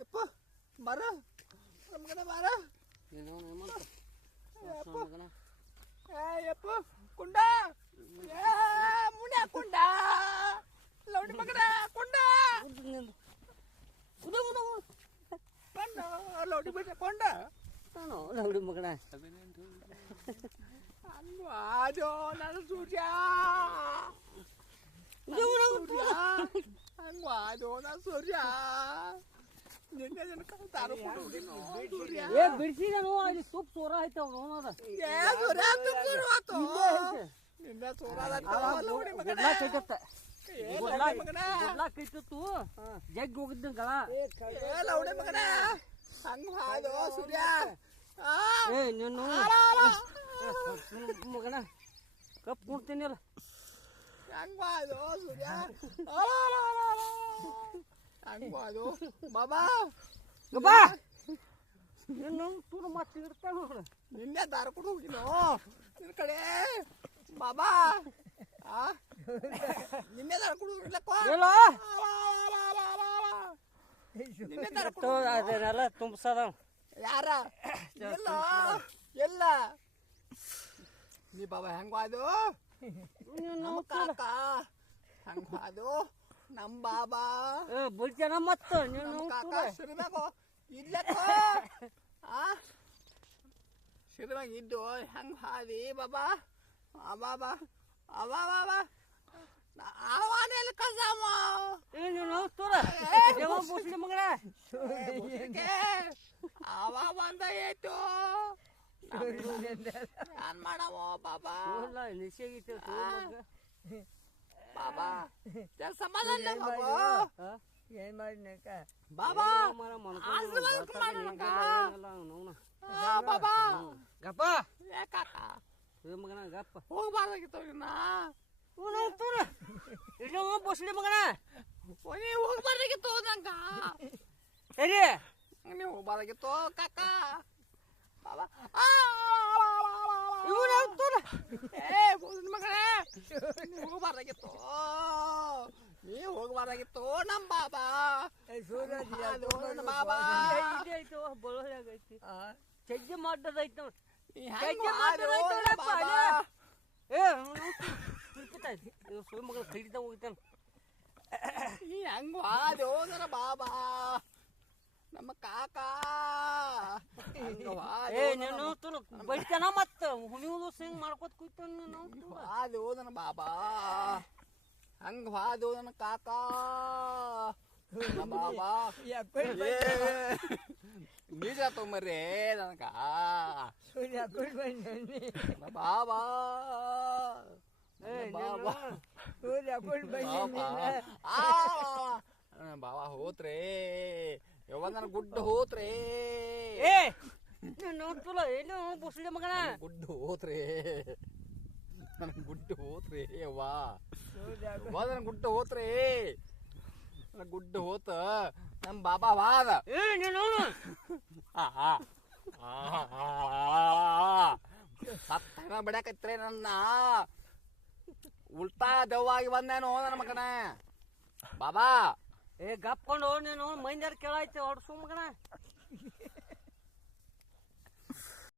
ಯಪ್ಪ ಬಾರ ನಮ್ಗನ ಬಾರ ಯಪ್ಪ ಕುಂಡ ಮುಣ್ಯ ಕುಂಡ ಲೌಡಿ ಮಗನ ಕುಂಡ ಲೌಡಿ ಮಗನ ಕೊಂಡ ಲೌಡಿ ಮಗನ ಅದು ನನ್ನ ಸೂರ್ಯ ಹಂಗದು ನನ್ನ ಸೂರ್ಯ ನಿನ್ನೆ ಜನಕ ತಾರು ಸೂರ್ಯ ಏ ಬಿಡಿಸಿದನು ಅಲ್ಲಿ ತುಪ್ಪ ಸೋರ ಆಯ್ತವ ನೋಡ ಏ ಸೂರ್ಯ ತುಪ್ಪ ಸೋರ ಆತು ನಿನ್ನೆ ಸೋರ ಲೌಡಿ ಮಗನ ಕೈತಿತ್ತು ಜಗ್ಗಿ ಹೋಗಿದ್ದ ಗಳ ಲೌಡಿ ಮಗನ ಹಂಗದು ಸೂರ್ಯ ಏ ನೀನು ಮಗನ ಕಪ್ ಕೊಡ್ತೀನಿ ಅಲ್ಲ ಹಂಗದು ಸೂರ್ಯ ಹಂಗದು ಬಾಬಾ ಬಾ ನೀನು ತೂರು ಮತ್ತೆ ಇರ್ತಾನ ನೋಡು ನಿನ್ನೆ ದಾರ ಕೊಡು ಹೋಗಿನೋ ನಿನ್ನ ಕಡೆ ಬಾಬಾ ನಿನ್ನೆ ದಾರ ಕೊಡು ಹೋಗಿಲ್ಲಪ್ಪ ನಿನ್ನೆ ದಾರ ಕೊಡು ಅದನ್ನೆಲ್ಲ ತುಂಬಿಸದ ಯಾರ ಎಲ್ಲ ಎಲ್ಲ ನೀ ಬಾಬಾ ಹೆಂಗದು ನಮ್ಮ ಕಾಕ ಹೆಂಗದು ನಮ್ಮ ಬಾಬಾ ಬುಲ್ಚನ ಮತ್ತ ನೀನು ಕಾಕ ಸಿರಿಬೇಕು ಇಲ್ಲಕ್ಕ ಸಿರಿಬೇಕು ಇದ್ದು ಹೆಂಗ್ ಹಾದಿ ಬಾಬಾ ಬಾಬಾ ಅವಾ ಬಾಬಾ ಆವಾನೆಲ್ಲ ಕಸಾಮ ನೀನು ತೋರ ಬುಸ್ಲಿ ಮಗಳ ಅವ ಬಂದ ಏಟು ಏನ್ ಮಾಡವ ಬಾಬಾ ನಿಶ್ಚಯಿತ್ತು ಬಾಬಾ ಸಮಾಧಾನ ಏನ್ ಮಾಡಿನಕ ಬಾಬಾ ಬಾಬಾ ಗಪ್ಪ ಕಾಕ ಮಗನ ಗಪ್ಪ ಹೋಗ್ಬಾರ್ದಾಗಿತ್ತು ನಿನ್ನ ಇಲ್ಲ ಬಸ್ಲಿ ಮಗನ ನೀ ಹೋಗ್ಬಾರ್ದಾಗಿತ್ತು ನಂಗ ಸರಿ ನೀವು ಹೋಗ್ಬಾರ್ದಾಗಿತ್ತು ಕಾಕ ಬಾಬಾ ಮಗನೇ ನೀವು ಹೋಗ್ಬಾರ್ದಾಗಿತ್ತು ನೀವು ಹೋಗ್ಬಾರ್ದಾಗಿತ್ತು ನಮ್ಮ ಬಾಬಾ ಬಾಬಾ ಚಜ್ಜೆ ಮಾಡೋದೈತ ಮಗಳು ಖರೀದ ಹೋಗ್ತಾನ ಹೆಂಗ ಹೋದರ ಬಾಬಾ ನಮ್ಮ ಕಾಕ ನೀನು ಬೈತಾನ ಮತ್ತ ಹುಣಿವುದು ಸಿಂಗ್ ಮಾಡ್ಕೋತ ಕುಯ್ತಾನ ಅದು ನನ್ನ ಬಾಬಾ ಹಂಗ ಹಾದು ನನ್ನ ಕಾಕ ಬಾಬಾ ನಿಜ ತೊಂಬರ್ರಿ ನನಗ ಬಾಬಾ ಬಾಬಾ ಹೋತ್ರಿ ಯಾವಾಗ ನನ್ ಗುಡ್ಡ ಹೋತ್ರಿ ನೋಡ್ತಲ್ಲ ಏನು ಬುಸ್ಲಿ ಮಗನ ಗುಡ್ಡ ಹೋತ್ರಿ ನನ್ ಗುಡ್ಡ ಹೋತ್ರಿ ಯವ್ವಾ ನನ್ ಗುಡ್ಡ ಹೋತ್ರಿ ನನ್ ಗುಡ್ಡ ಹೋತ ನಮ್ ಬಾಬಾ ವಾದ ಸತ್ತನ ಬಡ್ಯಾಕತ್ರಿ ನನ್ನ ಉಲ್ಟಾ ದೆವ್ವಾಗಿ ಬಂದೇನೋ ನನ್ನ ಮಗನ ಬಾಬಾ ಗಪ್ಕೊಂಡು ನೀನು ಮೈಂದಾರ ಕೇಳಾಯ್ತು ಹೊಡ್ಸು ಮಗನ